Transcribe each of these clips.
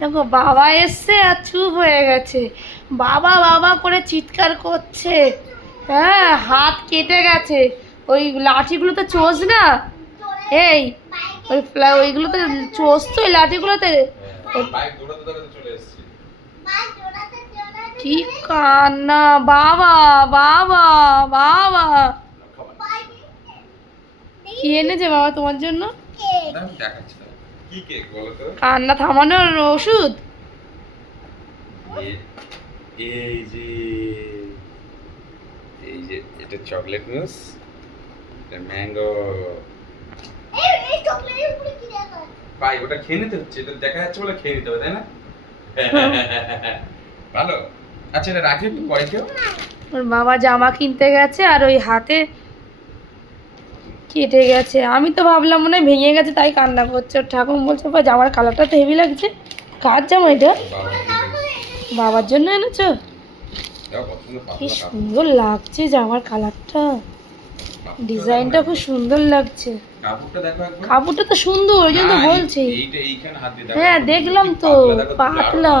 দেখো বাবা এসছে আর চুপ হয়ে গেছে, বাবা বাবা করে চিৎকার করছে। হ্যাঁ, হাত কেটে গেছে, ওই লাঠিগুলোতে চোষ না, এই ওইগুলোতে চোষ তো ওই লাঠিগুলোতে। কি কান্না, বাবা বাবা বাবা। কি এনেছে বাবা তোমার জন্য? কান্না থামানোর ওষুধ। এই যে এটা চকলেট মুস, এটা ম্যাঙ্গো। ভাই ওটা খেয়ে নিতে হচ্ছে, এটা দেখা যাচ্ছে বলে খেয়ে নিতে হবে, তাই না? ভালো। আচ্ছা এটা রাখি, একটু পরে খেও। ওর বাবা জামা কিনতে গেছে আর ওই হাতে কেটে গেছে। আমি তো ভাবলাম মনে হয় ভেঙে গেছে তাই কান্না করছে। ওর ঠাকুর বলছে জামার কালারটা তো হেভি লাগছে। কার জামা এটা? বাবার জন্য এনেছো? কি সুন্দর লাগছে জামার কালারটা, ডিজাইনটা খুব সুন্দর লাগছে। কাপড়টা তো সুন্দর, ওই জন্য তো বলছি। হ্যাঁ দেখলাম তো, পাতলা,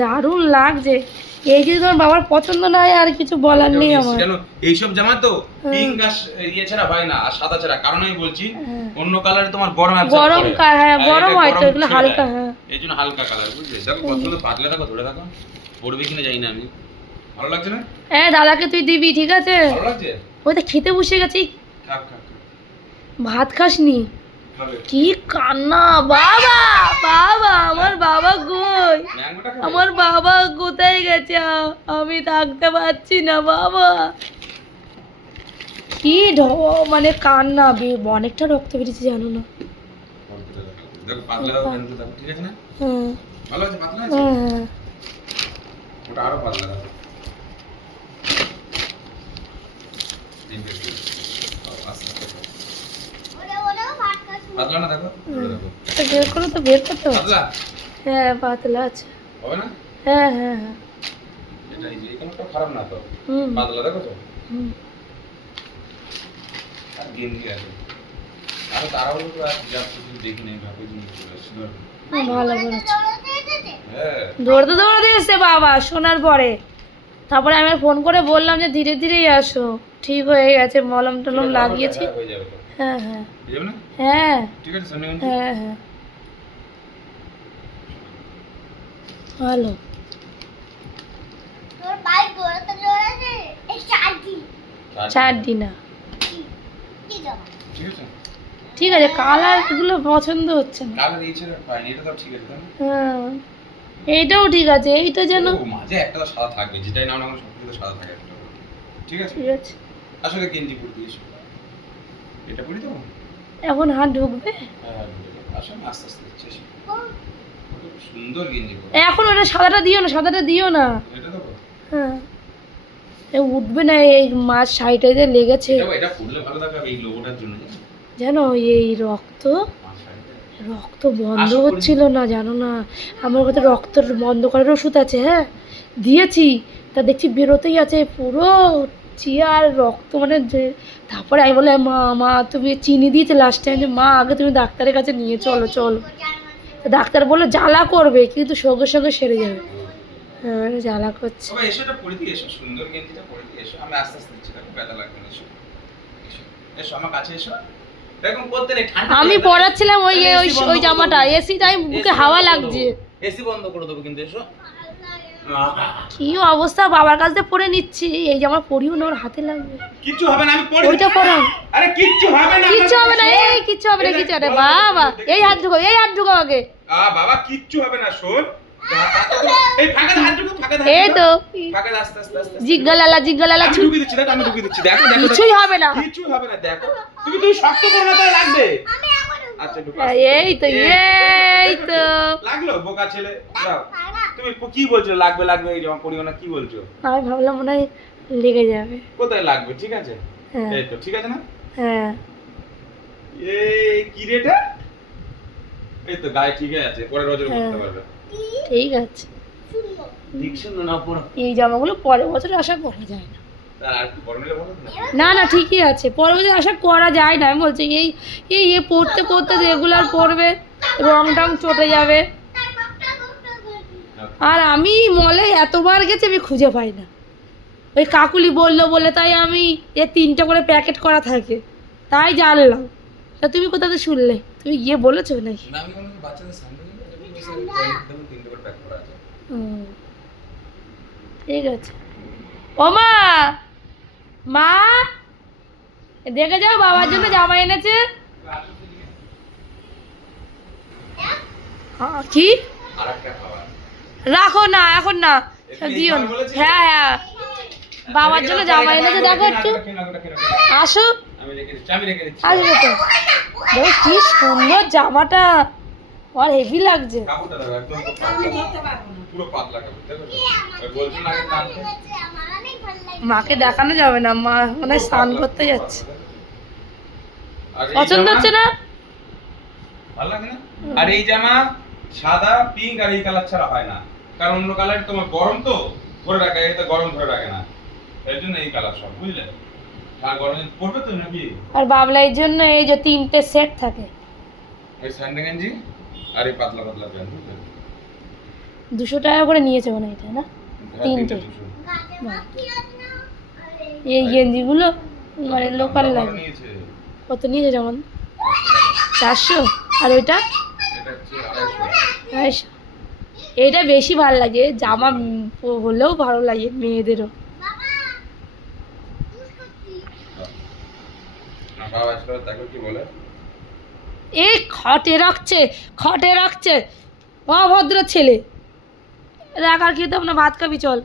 দারুণ লাগছে। এই যদি তোমার বাবার পছন্দ না হয় আর কিছু বলার নেই আমার। এইসব জামা তো পিঙ্ক আর ইয়ে ছাড়া হয় না, আর সাদা ছাড়া। কারণ আমি বলছি অন্য কালারে তোমার গরম গরম, হ্যাঁ গরম হয় তো এগুলো হালকা। হ্যাঁ এই জন্য হালকা কালার, বুঝলে? দেখো কত সুন্দর পাতলা, দেখো ধরে দেখো, পড়বে কিনা জানি না আমি। ভালো লাগছে না? হ্যাঁ দাদাকে তুই দিবি, ঠিক আছে? ভালো লাগছে। ওই তো খেতে বসে গেছি। খাক খাক, ভাত খাসনি? কি কান্না, বাবা বাবা, আমার বাবা কই? আমার বাবা কোথায় গেছে? আমি থাকতে পারছি না বাবা। কি মানে কান্না, অনেকটা রক্ত বেরিয়েছে জানো না? দেখো পাতলা দাও, দেখো ঠিক আছে না? হ্যাঁ ভালো আছে, পাতলা আছে। হ্যাঁ ওটা আরো পাতলা দাও। পাতলা না, দেখো বের করো তো, বের করতে পাতলা। হ্যাঁ পাতলা আছে, হবে না? হ্যাঁ হ্যাঁ হ্যাঁ। এটা এই যে এখানটা খারাপ না তো, পাতলা দেখো তো। আর গেঞ্জি আছে, আর তারাও তো আর যা কিছু দেখি নাই, ভাবে জিনিস চলে আসছে। ভালো করেছে। হ্যাঁ দৌড়তে দৌড়তে এসছে বাবা শোনার পরে। তারপরে আমি ফোন করে বললাম যে ধীরে ধীরেই আসো, ঠিক হয়ে গেছে, মলম টলম লাগিয়েছি। হ্যাঁ হ্যাঁ হ্যাঁ ঠিক আছে, হ্যাঁ হ্যাঁ ভালো। চারটি না, ঠিক আছে, কালার গুলো পছন্দ হচ্ছে না। কালার এই ছিল ফাইন, এটা তো ঠিক আছে। হ্যাঁ এইটাও ঠিক আছে, এইটা যেন মাঝে একটা তো সাদা থাকবে, যেটাই নাও না সবকিছু তো সাদা থাকে। ঠিক আছে ঠিক আছে। আসলে গেঞ্জি পরে দিয়েছো, এটা পরি তো এখন হাত ঢুকবে। হ্যাঁ আসলে আস্তে আস্তে দিচ্ছিস। সুন্দর গেঞ্জি পরে এখন ওটা সাদাটা দিও না, সাদাটা দিও না। এটা দেখো, হ্যাঁ এ উঠবে না, এই মাছ সাইডে লেগেছে। এটা পরলে ভালো দেখাবে এই লোগোটার জন্য, জানো এই রক্ত বন্ধ হচ্ছিল না, জানো না? আমার কাছে রক্ত বন্ধ করার ওষুধ আছে, হ্যাঁ দিয়েছি, তা দেখছি বেরোতেই আছে পুরো চিয়ার রক্ত, মানে যে। তারপরে আমি বলে মা তুমি চিনি দিয়েছে লাস্ট টাইম, যে মা আগে তুমি ডাক্তারের কাছে নিয়ে চলো চলো। ডাক্তার বললো জ্বালা করবে কিন্তু সঙ্গে সঙ্গে সেরে যাবে। হ্যাঁ জ্বালা করছে। এসোটা পরে দিয়ে এসো, সুন্দর গেঞ্জিটা পরে দিয়ে এসো। আমি আস্তে আস্তে দিচ্ছি, দেখো ব্যথা লাগবে না। এসো এসো আমার কাছে এসো। আমি পরাচ্ছিলাম ওই জামাটা, এসিটা বুকে হাওয়া লাগছে। এসি বন্ধ করে দেবো কিন্তু, এসো। কি অবস্থা, বাবার কাছ থেকে পরে নিচ্ছি। এই জামা পরিও না, ওর হাতে লাগবে। কিচ্ছু হবে না, আমি পরে ওইটা পরান। আরে কিচ্ছু হবে না, কিচ্ছু হবে না, এই কিচ্ছু হবে না, কিচ্ছু হবে না। বাবা এই হাত ঢুকো আগে। বাবা কিচ্ছু হবে না, শোন। এই ফাঁকা হাত ঢুকো, এই তো ফাঁকা আস্তে আস্তে আস্তে জিগলালা আমি ঢুকিয়ে দিচ্ছি, দেখো আমি ঢুকিয়ে দিচ্ছি, দেখো কিছুই হবে না, কিচ্ছু হবে না। দেখো তুমি শক্ত করো না, তাই লাগবে। আচ্ছা ঢুকো, এই তো লাগলো বোকা ছেলে। দাও তুমি কি বলছো, লাগবে এই জামা পরিও না, কি বলছো? আমি ভাবলাম মনে হয় লেগে যাবে। কোথায় লাগবে? ঠিক আছে, এই তো ঠিক আছে না? হ্যাঁ এই কি রেটা, এই তো গায়ে ঠিক আছে, পরে রোজে করতে পারবে। ঠিক আছে, ঠিক সুন্দর না পুরো। এই জামাগুলো পরের বছর আশা করা যায় না। আর একটু বড় নিলে বলো না। না না ঠিকই আছে, পরে বলছে আশা করা যায় না, আমি বলছি এই এই এ পড়তে পড়তে রেগুলার পড়বে, রং টং চটে যাবে। আর আমি মলে এতবার গেছি আমি খুঁজে পাই না, ওই কাকুলি বললো বলে তাই আমি এ 3টে করে প্যাকেট করা থাকে তাই জানলাম। তা তুমি কোথাতে শুনলে, তুমি গিয়ে বলেছো নাকি? না আমি কোনো বাচ্চাদের সামনে নিয়ে এটা কি বসে একদম 3 করে প্যাক করা আছে। হুম, ঠিক আছে। ও মা, মা দেখে যাও বাবার জন্য জামা এনেছে। কি আরেকটা খাবার রাখো না এখন না, দিও না। হ্যাঁ হ্যাঁ বাবার জন্য জামা এনেছে, দেখো একটু আসো, আমি রেখে দিচ্ছি, আমি রেখে দিচ্ছি। আসবে তো। দেখো কি সুন্দর জামাটা, আর হেভি লাগছে। কাপড়টা দেখো একদম পুরো পাতলা কাপড় দেখো। ওই বলছেন আগে টানতে। মাকে দেখানো যাবে না, মা মনে হয় স্নান করতে যাচ্ছে। আর এই পছন্দ জামা- হচ্ছে না? ভালো লাগে না? আর এই জামা সাদা পিঙ্ক আর এই কালার ছাড়া হয় না, কারণ অন্য কালার তোমার গরম তো ধরে রাখে, এটা গরম ধরে রাখে না, এর জন্য এই কালার সব, বুঝলে? আর গরমে পড়বে তো নাকি? আর বাবলাইয়ের জন্য এই যে 3টে সেট থাকে, এই স্যান্ডে গেঞ্জি আর এই পাতলা পাতলা প্যান্ট, বুঝলে? 200 টাকা করে নিয়েছে মনে হয় এটা, না? হ্যাঁ, 3টে। দুশো। বাহ। এই গেঞ্জিগুলো মানে লোকাল ভালো লাগে। নিয়েছে। কত নিয়েছে যেমন? 400। আর ওইটা এটা হচ্ছে 250। 250। এইটা বেশি ভালো লাগে, জামা হলেও ভালো লাগে মেয়েদেরও। না বাবা আসলে দেখো কি বলে। এই খটে রাখছে অভদ্র ছেলে। রাখার খেতাম না, ভাত খাবি চল।